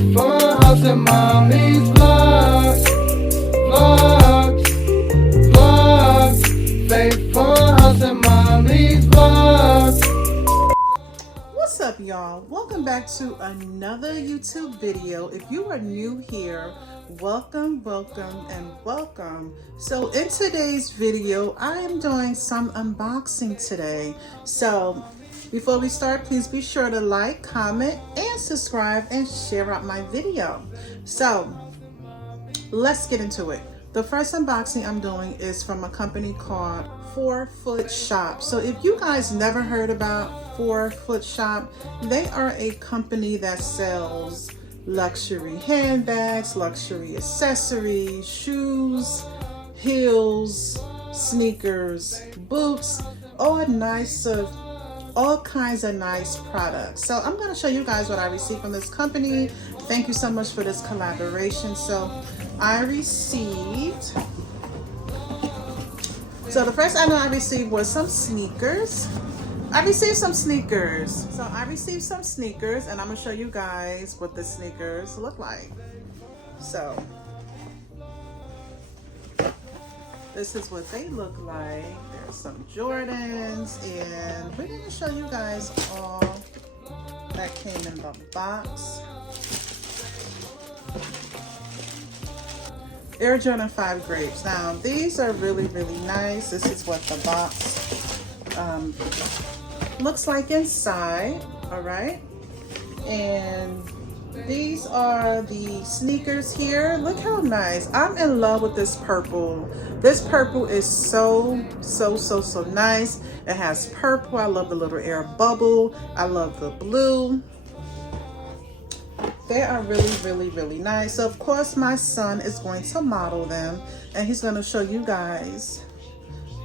Faithful House and Mommy's Vlogs. Vlogs. Vlogs. Faithful House and Mommy's Vlogs. What's up, y'all? Welcome back to another YouTube video. If you are new here, welcome, and welcome. So in today's video, I am doing some unboxing today. So before we start, please be sure to like, comment, and subscribe and share out my video. So let's get into it. The first unboxing I'm doing is from a company called Forfoot Shop. So if you guys never heard about Forfoot Shop, they are a company that sells luxury handbags, luxury accessories, shoes, heels, sneakers, boots, all kinds of nice products. So I'm going to show you guys what I received from this company. Thank you so much for this collaboration. So the first item I received was some sneakers. So I received some sneakers, and I'm gonna show you guys what the sneakers look like. So this is what they look like. There's some Jordans, and we're gonna show you guys all that came in the box. Air Jordan 5 grapes. Now these are really nice. This is what the box looks like inside. All right, and these are the sneakers here. Look how nice. I'm in love with this purple. This purple is so nice. It has purple. I love the little air bubble. I love the blue. They are really nice. So of course my son is going to model them, and he's going to show you guys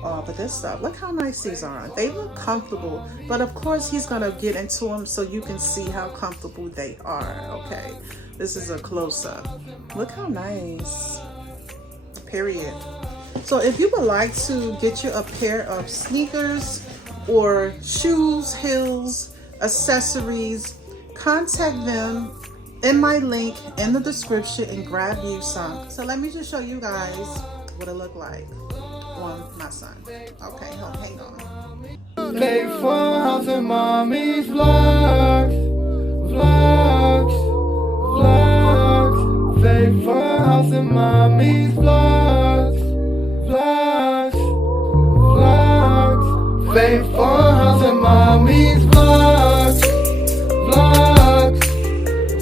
all the good stuff. Look how nice these are. They look comfortable, but of course he's going to get into them so you can see how comfortable they are. Okay, this is a close-up. Look how nice. Period. So if you would like to get you a pair of sneakers or shoes, heels, accessories, contact them in my link in the description and grab you some. So let me just show you guys what it looked like on my son. Okay, hang on. Faithful House and Mommy's Vlogs. Vlogs. Vlogs. Faithful House and Mommy's Vlogs. Vlogs. Vlogs. Faithful House and Mommy's Vlogs. Vlogs.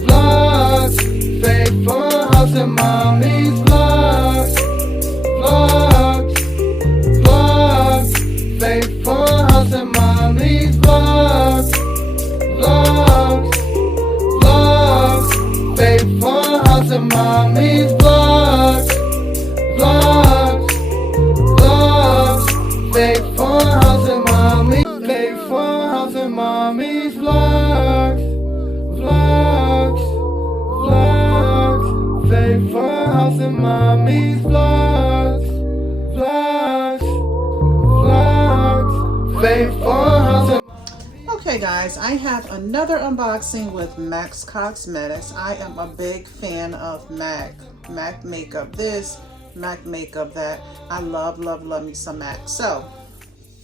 Vlogs. Faithful House and Mommy's Vlogs. Vlogs. Vlogs. Faithful House and Mommy's Vlogs. Vlogs. Vlogs. Faithful House and Mommy's Vlogs. Vlogs. Vlogs. Faithful House and Mommy's. Faithful House and Mommy's Vlogs. Vlogs. Vlogs. Faithful House and Mommy's Vlogs. Vlogs. Vlogs. Faithful House and. Okay guys, I have another unboxing with Mac Cosmetics. I am a big fan of Mac makeup this, Mac makeup that. I love me some Mac. So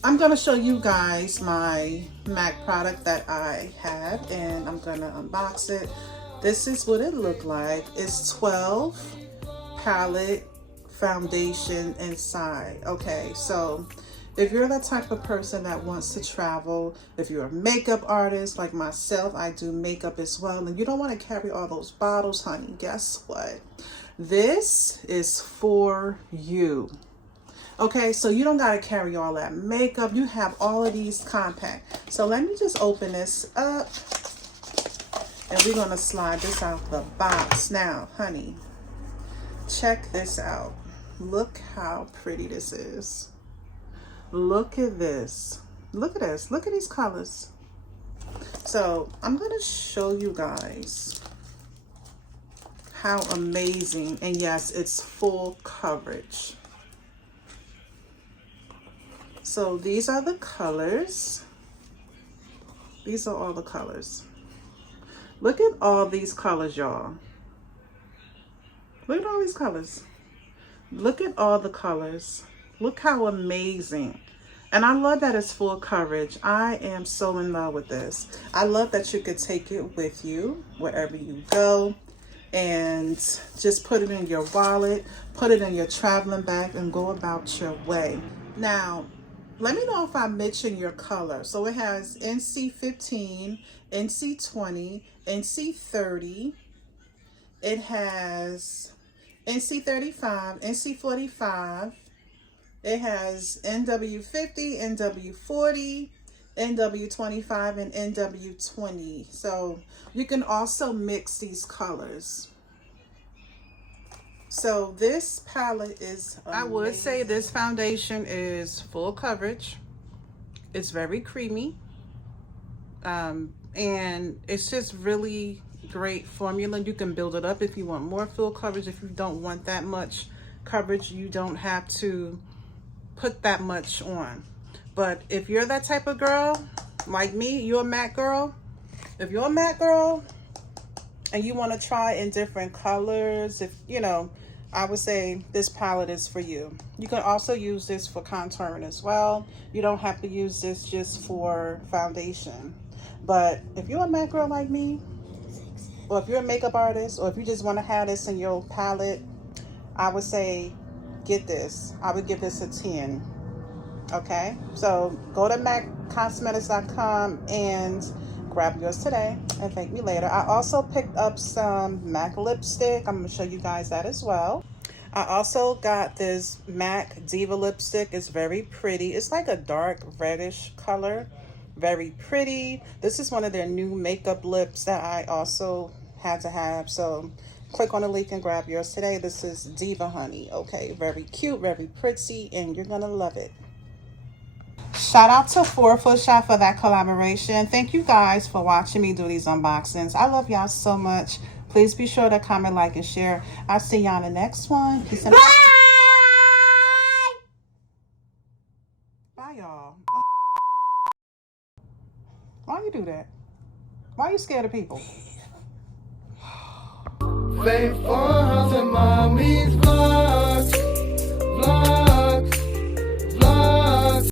I'm going to show you guys my Mac product that I have, and I'm going to unbox it. This is what it looked like. It's 12 palette foundation inside. Okay, so if you're the type of person that wants to travel, if you're a makeup artist like myself, I do makeup as well, and you don't want to carry all those bottles, honey, guess what? This is for you. Okay, so you don't got to carry all that makeup. You have all of these compact. So let me just open this up, and we're going to slide this out the box. Now, honey, check this out. Look how pretty this is. Look at this. Look at this. Look at these colors. So I'm going to show you guys how amazing. And yes, it's full coverage. So these are the colors. These are all the colors. Look at all these colors, y'all. Look at all these colors. Look at all the colors. Look how amazing. And I love that it's full coverage. I am so in love with this. I love that you could take it with you wherever you go and just put it in your wallet, put it in your traveling bag, and go about your way. Now, let me know if I mentioned your color. So it has NC15, NC20, NC30. It has NC35, NC45. It has NW50, NW40, NW25, and NW20. So you can also mix these colors. So this palette is amazing. I would say this foundation is full coverage. It's very creamy. And it's just really great formula. You can build it up if you want more full coverage. If you don't want that much coverage, you don't have to put that much on. But if you're that type of girl like me, you're a matte girl. If you're a matte girl and you want to try in different colors, if you know, I would say this palette is for you. You can also use this for contouring as well. You don't have to use this just for foundation. But if you're a matte girl like me, or if you're a makeup artist, or if you just want to have this in your palette, I would say get this. I would give this a 10. Okay, so go to maccosmetics.com and grab yours today and thank me later. I also picked up some MAC lipstick. I'm going to show you guys that as well. I also got this MAC Diva lipstick. It's very pretty. It's like a dark reddish color. Very pretty. This is one of their new makeup lips that I also had to have. So click on the link and grab yours today. This is Diva Honey. Okay, very cute, very pretty, and you're going to love it. Shout out to Forfoot Shop for that collaboration. Thank you guys for watching me do these unboxings. I love y'all so much. Please be sure to comment, like, and share. I'll see y'all in the next one. Peace and bye. Bye, y'all. Why you do that? Why you scared of people? Faithful house and mommy's vlog.